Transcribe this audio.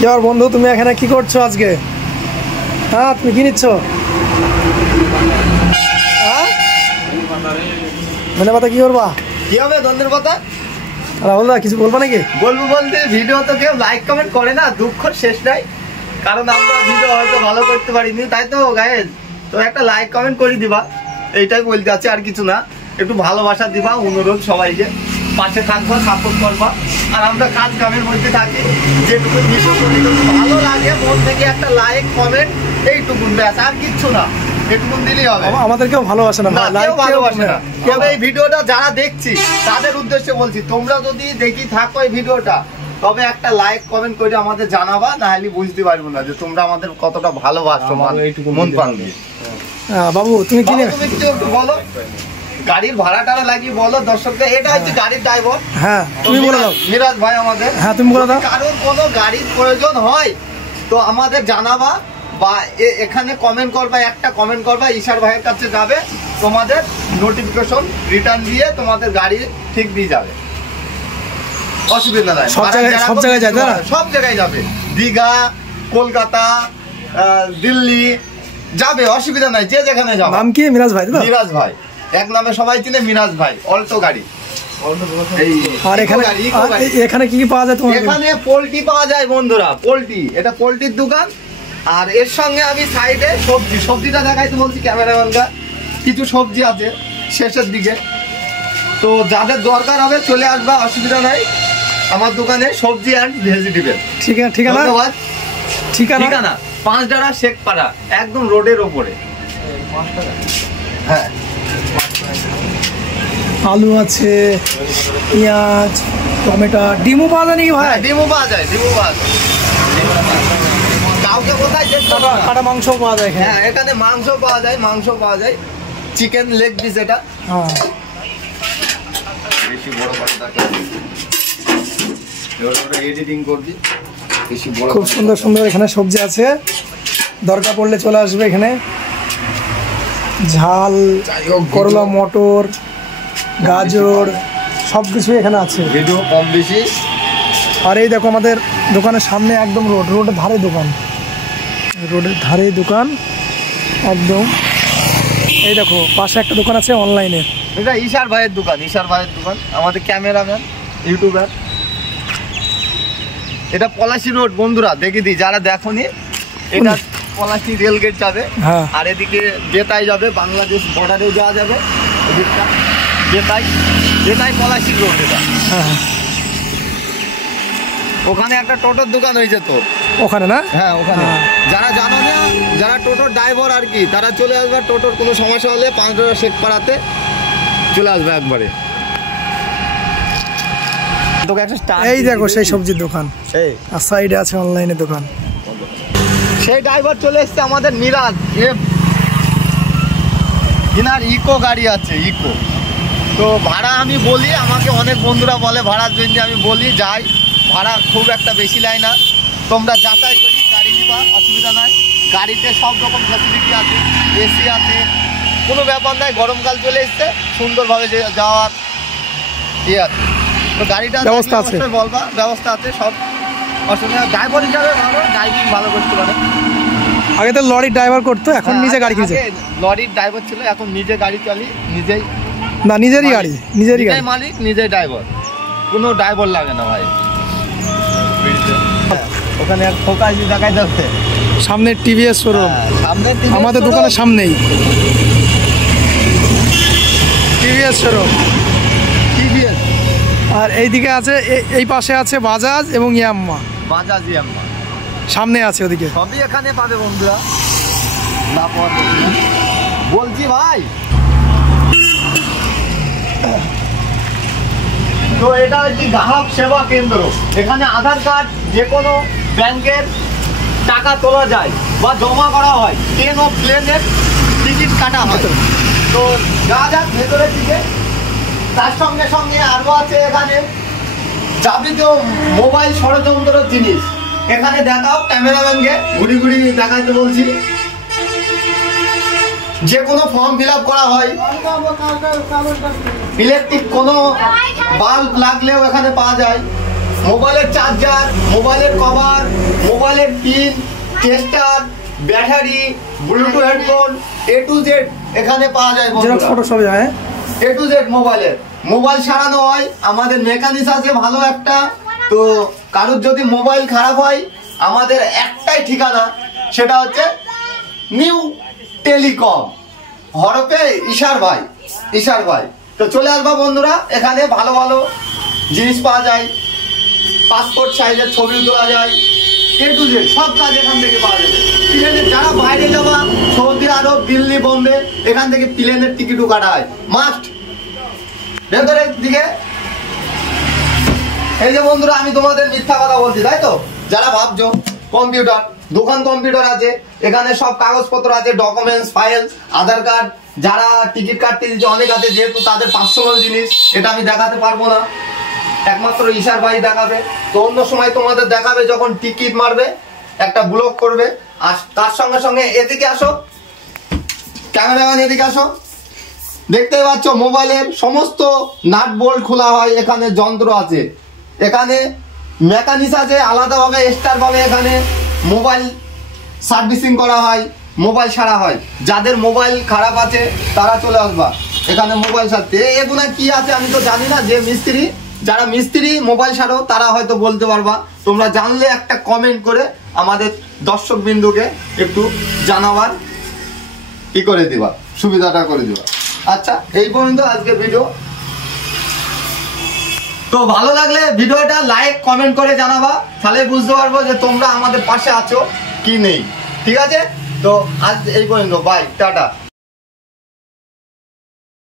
কি আর বন্ধু, তুমি এখানে কি করছো আজকে? হ্যাঁ, তুমি কি নিচ্ছ? ধনে পাতা কি করবা? কি হবে ধনের পাতা? রাহুল দা কিছু বলবা নাকি? বলবো বলতে ভিডিও তো কেউ লাইক কমেন্ট করে না, দুঃখের শেষ নাই। কারণ আমরা ভিডিও হয়তো ভালো করতে পারিনি, তাই তো গাইজ। তো একটা লাইক কমেন্ট করে দিবা, এইটাই বলতে আছে, আর কিছু না। একটু ভালোবাসা দিবা, অনুরোধ সবাইকে, পাশে থাকবা, সাপোর্ট করবা। আর আমরা কাজ কামের মধ্যে থাকি, যেটুকু ভিডিও করি ভালো লাগে মন থেকে একটা লাইক কমেন্ট, এইটুকুন ব্যাস, আর কিচ্ছু না। এটুকুন দিলেই হবে। আমাদেরকেও ভালোবাসে না, কেউ ভালোবাসে না। তবে এই ভিডিওটা যারা দেখছি তাদের উদ্দেশ্যে বলছি, তোমরা যদি দেখি থাকো এই ভিডিওটা, তবে একটা লাইক কমেন্ট করে আমাদের জানাবা, না হলে বুঝতে পারবো না যে তোমরা আমাদের কতটা ভালোবাসো মন প্রাণ দিয়ে। বাবু তুমি কি তুমি কিছু একটু বলো, গাড়ির ভাড়া টাড়া লাগিয়ে বলো দর্শকদের। এটা হচ্ছে গাড়ির ড্রাইভার। হ্যাঁ, তুমি বলে দাও। মিরাজ ভাই আমাদের। হ্যাঁ, তুমি বলে দাও। কারণ কোনো গাড়ির প্রয়োজন হয় তো আমাদের জানাবা, বা এখানে কমেন্ট করবা, একটা কমেন্ট করবা, ঈশার ভাইয়ের কাছে যাবে, তোমাদের নোটিফিকেশন রিটার্ন দিয়ে তোমাদের গাড়ি ঠিক দিয়ে যাবে, অসুবিধা নাই। সব জায়গায় যায়, সব জায়গায় যাবে, দীঘা, কলকাতা, দিল্লি যাবে, অসুবিধা নাই, যে যেখানে যাবে। নাম কি? মিরাজ ভাই। মিরাজ ভাই এক নামে সবাই চিনে, মিরাজ ভাই। অল্টো গাড়ি। আর এখানে কি কি পাওয়া যায় তোমার? এখানে পোল্ট্রি পাওয়া যায় বন্ধুরা, পোল্ট্রি। এটা পোল্ট্রির দোকান। আর এর সঙ্গে আমি সাইডে সবজিটা দেখাইতে বলছি ক্যামেরাম্যানরা। কিছু সবজি আছে শেষের দিকে, তো যাদের দরকার হবে চলে আসবা, অসুবিধা নাই আমার দোকানে, সবজি অ্যান্ড ভেজিটেবল। ঠিকানা 5 ডাড়া শেখপাড়া, একদম রোডের ওপরে। হ্যাঁ, আলু আছে, পেঁয়াজ, টমেটো, ডিমও পাওয়া যায় নাকি ভাই? ডিমও পাওয়া যায়, কাউকে কোথায় কাটা মাংস পাওয়া যায়। হ্যাঁ, এখানে মাংস পাওয়া যায়, চিকেন লেগ পিস। এটা বেশি বড় এডিটিং করবি, খুব সুন্দর সুন্দর এখানে সবজি আছে, দরকার পড়লে চলে আসবে এখানে। ঝাল, করলা, মটর, গাজর, সবকিছু এখানে আছে, ভিডিও কম বেশি। আর এই দেখো আমাদের দোকানের সামনে একদম রোডের ধারে দোকান একদম। এই দেখো পাশে একটা দোকান আছে অনলাইনে, এটা ঈশার ভাইয়ের দোকান। আমাদের ক্যামেরাম্যান, ইউটিউবার। এটা পলাশী রোড বন্ধুরা, দেখে দিই যারা দেখোনি। এটা পলাশী রেলগেট যাবে, আর এদিকে বেতাই যাবে, বাংলাদেশ বর্ডারে যাওয়া যাবে। এদিকটা বেতাই পলাশী রোড। এটা ওখানে একটা টোটোর দোকান হয়েছে তো ওখানে, না? হ্যাঁ, ওখানে। যারা জানো না, যারা টোটোর ড্রাইভার আর কি, তারা চলে আসবে। টোটোর কোনো সমস্যা হলে 5 ডাড়া শেখপাড়াতে চলে আসবে একবারে। এই দেখো সেই সবজির দোকান, আর সাইডে আছে অনলাইনে দোকান। সেই ড্রাইভার চলে এসছে আমাদের মিরাজ। ইনার ইকো গাড়ি আছে, ইকো। তো ভাড়া আমি বলি, আমাকে অনেক বন্ধুরা বলে ভাড়ার জন্য, আমি বলি যাই, ভাড়া খুব একটা বেশি নেয় না। তোমরা যাচাই করি গাড়ি নিবা, অসুবিধা নাই। গাড়িতে সব রকম ফ্যাসিলিটি আছে, এসি আছে, কোনো ব্যাপার নাই। গরমকাল চলে এসছে, সুন্দরভাবে যাওয়ার আছে। তো গাড়িটা ব্যবস্থা আছে, বলবা, ব্যবস্থা আছে, সব অসুবিধা। ড্রাইভার হিসাবে ভালো, ড্রাইভিং ভালো করতে পারে। আগে তো লরির ড্রাইভার করতো, এখন নিজে গাড়ি কিনেছে। লরির ড্রাইভার ছিল, এখন নিজে গাড়ি চালি, নিজেই মালিক, নিজেই ড্রাইভার, কোনো ড্রাইভার লাগে না ভাই। ওখানে এক ফোকাস দেখাই যাচ্ছে, সামনে টিভিএস শোরুম, আমাদের দোকানের সামনেই টিভিএস শোরুম। আর এইদিকে আছে, এই পাশে আছে বাজাজ এবং ইয়াম্মা। সামনে আছে, ওদিকে সবই এখানে পাবে বন্ধুরা, না পাওয়া বলছি ভাই। তো এটা হচ্ছে গ্রাহক সেবা কেন্দ্র। এখানে আধার কার্ড, যে কোনো ব্যাংকের টাকা তোলা যায় বা জমা করা হয়, ট্রেন ও প্লেনের টিকিট কাটা হয়। তো যা যাক ভেতরের দিকে, তার সঙ্গে সঙ্গে আরও আছে এখানে যাবতীয় মোবাইল ষড়যন্ত্র জিনিস। এখানে দেখাও, ক্যামেরাম্যানকে ঘুরি দেখাইতে বলছি। যে কোনো ফর্ম ফিল আপ করা হয়, ইলেকট্রিক কোনো বাল্ব লাগলেও এখানে পাওয়া যায়, মোবাইলের চার্জার, মোবাইলের কভার, মোবাইলের pin, tester, battery, Bluetooth headphone, A to Z এখানে পাওয়া যায় জেরক্স ফটো সব যায়। A to Z মোবাইল সারানো হয়, আমাদের মেকানিক্স আছে ভালো একটা। তো কারোর যদি মোবাইল খারাপ হয়, আমাদের একটাই ঠিকানা, সেটা হচ্ছে নিউ টেলিকম, হরপে ঈশার ভাই। তো চলে আসবা বন্ধুরা, এখানে ভালো ভালো জিনিস পাওয়া যায়, পাসপোর্ট সাইজের ছবি তোলা যায়, A to Z সব কাজ এখান থেকে পাওয়া যাবে। প্লেনের যারা বাইরে যাবা, সৌদি আরব, দিল্লি, বোম্বে, এখান থেকে প্লেনের টিকিটও কাটা হয় মাস্ট। ভেতরের দিকে এই যে বন্ধুরা, আমি তোমাদের মিথ্যা কথা বলছি তাই তো? যারা ভাবছো কম্পিউটার দোকান, কম্পিউটার আছে, এখানে সব কাগজপত্র আছে, ডকুমেন্টস, ফাইল, আধার কার্ড, যারা টিকিট কাটতে দিচ্ছে অনেক আছে, যেহেতু তাদের পার্সোনাল জিনিস, এটা আমি দেখাতে পারবো না, একমাত্র ঈশার ভাই দেখাবে। তো অন্য সময় তোমাদের দেখাবে যখন টিকিট মারবে, একটা ব্লগ করবে। আর তার সঙ্গে সঙ্গে এদিকে আসো, ক্যামেরাম্যান এদিকে আসো, দেখতেই পাচ্ছ মোবাইলের সমস্ত নাট বোল্ট খোলা হয়, এখানে যন্ত্র আছে, এখানে মেকানিক্স আছে আলাদাভাবে, এক্সট্রা ভাবে এখানে মোবাইল সার্ভিসিং করা হয়, মোবাইল সারা হয়। যাদের মোবাইল খারাপ আছে তারা চলে আসবা এখানে মোবাইল সারতে। এগুলো কি আছে আমি তো জানি না, যে মিস্ত্রি, যারা মিস্ত্রি মোবাইল সারো তারা হয়তো বলতে পারবা, তোমরা জানলে একটা কমেন্ট করে আমাদের দর্শক বিন্দুকে একটু জানাবার কি করে দিবা, সুবিধাটা করে দিবা। আচ্ছা, এই পর্যন্ত আজকে ভিডিও। তো ভালো লাগলে ভিডিওটা লাইক কমেন্ট করে জানাবা, তাহলে বুঝতে পারবো যে তোমরা আমাদের পাশে আছো কি নেই। ঠিক আছে, তো আজ এই পর্যন্ত, বাই, টাটা।